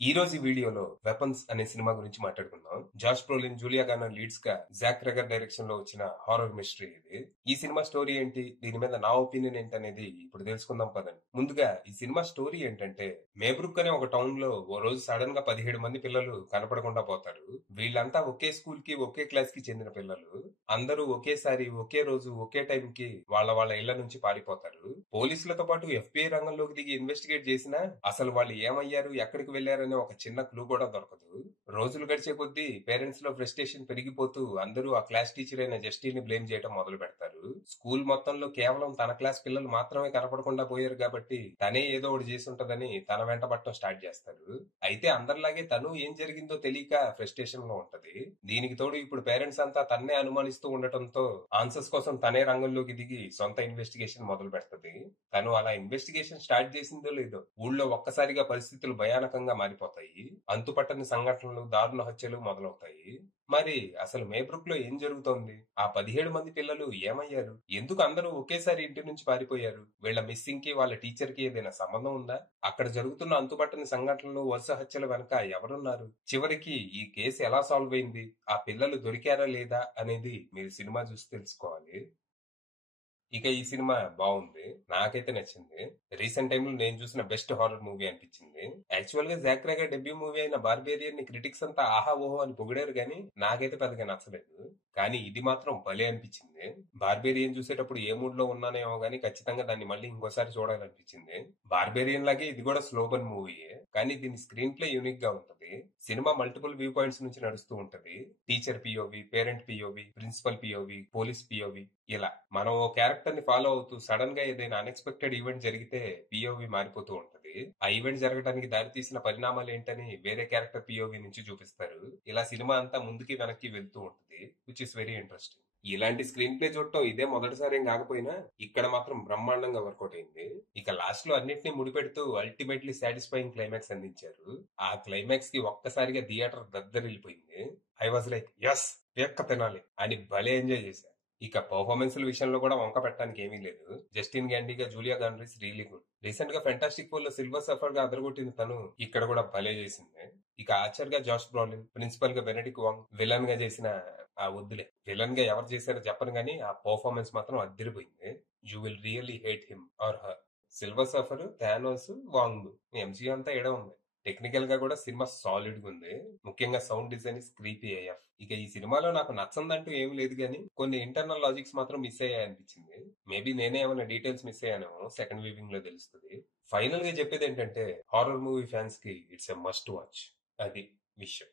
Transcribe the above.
ఈ రోజు ఈ వీడియోలో వెపన్స్ అనే సినిమా గురించి మాట్లాడుకుందాం. జాష్ బ్రోలిన్, జూలియా గార్నర్ లీడ్స్ గా జాక్ రెగర్ డైరెక్షన్ లో వచ్చిన హారర్ మిస్టరీ ఇది. ఈ సినిమా స్టోరీ ఏంటి, దీని మీద నా ఒపీనియన్ ఏంటి అనేది ఇప్పుడు తెలుసుకుందాం పదండి. ముందుగా ఈ సినిమా స్టోరీ ఏంటంటే, మేబ్రుక్ అనే ఒక టౌన్ లో ఓ రోజు సడన్ గా 17 మంది పిల్లలు కనపడకుండా పోతారు. వీళ్ళంతా ఒకే స్కూల్ కి ఒకే క్లాస్ కి చెందిన పిల్లలు. అందరూ ఒకేసారి ఒకే రోజు ఒకే టైం కి వాళ్ళ వాళ్ళ ఇళ్ల నుంచి పారిపోతారు. పోలీసులతో పాటు FBI రంగంలోకి దిగి ఇన్వెస్టిగేట్ చేసినా అసలు వాళ్ళు ఏమయ్యారు, ఎక్కడికి వెళ్లారనే ఒక చిన్న క్లూ కూడా దొరకదు. రోజులు గడిచే కొద్దీ పేరెంట్స్ లో ఫ్రస్ట్రేషన్ పెరిగిపోతూ అందరూ ఆ క్లాస్ టీచర్ అయిన జస్టిన్ ని బ్లేమ్ చేయడం మొదలు పెడతారు. స్కూల్ మొత్తంలో కేవలం తన క్లాస్ పిల్లలు మాత్రమే కనపడకుండా పోయారు కాబట్టి తనే ఏదో ఒకటి చేసి ఉంటదని తన వెంట పట్టడం స్టార్ట్ చేస్తారు. అయితే అందరిలాగే తను ఏం జరిగిందో తెలియక ఫ్రస్ట్రేషన్ లో ఉంటది. దీనికి తోడు ఇప్పుడు పేరెంట్స్ అంతా తన్నే అనుమానిస్తూ ఉండటంతో ఆన్సర్స్ కోసం తనే రంగంలోకి దిగి సొంత ఇన్వెస్టిగేషన్ మొదలు పెడతది. తను అలా ఇన్వెస్టిగేషన్ స్టార్ట్ చేసిందో లేదో ఊళ్ళో ఒక్కసారిగా పరిస్థితులు భయానకంగా మారిపోతాయి. అంతుపట్టని సంఘటనలు, దారుణ హత్యలు మొదలవుతాయి. మరి అసలు మేబ్రుక్ లో ఏం జరుగుతోంది? ఆ 17 మంది పిల్లలు ఏమయ్యారు? ఎందుకు అందరూ ఒకేసారి ఇంటి నుంచి పారిపోయారు? వీళ్ళ మిస్సింగ్ కి వాళ్ళ టీచర్ కి ఏదైనా సంబంధం ఉందా? అక్కడ జరుగుతున్న అంతుపట్టని సంఘటనలు, వరుస హత్యల వెనక ఎవరున్నారు? చివరికి ఈ కేసు ఎలా సాల్వ్ అయింది? ఆ పిల్లలు దొరికారా లేదా అనేది మీరు సినిమా చూసి తెలుసుకోవాలి. ఇక ఈ సినిమా బాగుంది, నాకైతే నచ్చింది. రీసెంట్ టైమ్ లో నేను చూసిన బెస్ట్ హారర్ మూవీ అనిపించింది. యాక్చువల్ గా జాక్ రెగర్ డెబ్యూ మూవీ అయిన బార్బేరియన్ ని క్రిటిక్స్ అంతా ఆహా ఓహో అని పొగిడారు గానీ నాకైతే పెద్దగా నచ్చలేదు. కానీ ఇది మాత్రం భలే అనిపించింది. బార్బేరియన్ చూసేటప్పుడు ఏ మూడ్ లో ఉన్నానేమో గానీ ఖచ్చితంగా దాన్ని మళ్ళీ ఇంకోసారి చూడాలనిపించింది. బార్బేరియన్ లాగే ఇది కూడా స్లో బర్న్ మూవీయే, కానీ దీని స్క్రీన్ ప్లే యూనిక్ గా ఉంటది. సినిమా మల్టిపుల్ వ్యూ పాయింట్స్ నుంచి నడుస్తూ ఉంటది. Teacher POV, parent POV, principal POV, police POV, ఇలా మనం ఓ క్యారెక్టర్ ని ఫాలో అవుతూ సడన్ గా ఏదైనా అన్ఎక్స్పెక్టెడ్ ఈవెంట్ జరిగితే పిఓవి మారిపోతూ ఉంటది. ఆ ఈవెంట్ జరగడానికి దారి తీసిన పరిణామాలు ఏంటని వేరే క్యారెక్టర్ పిఓవి నుంచి చూపిస్తారు. ఇలా సినిమా అంతా ముందుకి వెనక్కి వెళ్తూ ఉంటది, విచ్ ఇస్ వెరీ ఇంట్రెస్టింగ్. ఇలాంటి స్క్రీన్ ప్లే చూడటం ఇదే మొదటిసారి ఏం కాకపోయినా ఇక్కడ మాత్రం బ్రహ్మాండంగా వర్కౌట్ అయింది. ఇక లాస్ట్ లో అన్నింటినీ ముడిపెడుతూ అల్టిమేట్లీ సాటిస్ఫైయింగ్ క్లైమాక్స్ అందించారు. ఆ క్లైమాక్స్ కి ఒక్కసారిగా థియేటర్ దద్దరిల్లిపోయింది. ఐ వాజ్ లైక్ ఎస్, ఎక్క తినాలి అని భలే ఎంజాయ్ చేశా. ఇక పర్ఫార్మెన్స్ల విషయంలో కూడా వంక పెట్టడానికి ఏమీ లేదు. జస్టిన్ గ్యాండీగా Julia Garner is really good. Recent గా ఫెంటాస్టిక్ ఫోర్ లో సిల్వర్ సఫర్ గా అదరగొట్టిన తను ఇక్కడ కూడా భలే చేసింది. ఇక ఆర్చర్ గా జాష్ బ్రోలిన్, ప్రిన్సిపల్ గా బెనెడిక్ట్ వాంగ్, విలన్ గా చేసిన ఆ వద్దులే, విలన్ గా ఎవరు చేశారో చెప్పను గానీ ఆ పర్ఫార్మెన్స్ మాత్రం అద్దరిపోయింది. You will really hate him or her. Silver Surfer, Thanos, Wang, MC అంతా ఎడ ఉంది. టెక్నికల్ గా కూడా సినిమా సాలిడ్ గా ఉంది. ముఖ్యంగా sound design is creepy AF. ఇక ఈ సినిమాలో నాకు నచ్చందంటూ ఏం లేదు గానీ కొన్ని ఇంటర్నల్ లాజిక్స్ మాత్రం మిస్ అయ్యాయనిపించింది. మేబీ నేనే ఏమైనా డీటెయిల్స్ మిస్ అయ్యానేమో, సెకండ్ వీవింగ్ లో తెలుస్తుంది. ఫైనల్ గా చెప్పేది ఏంటంటే, హారర్ మూవీ ఫ్యాన్స్ కి ఇట్స్ ఎ మస్ట్ వాచ్. అది విషయం.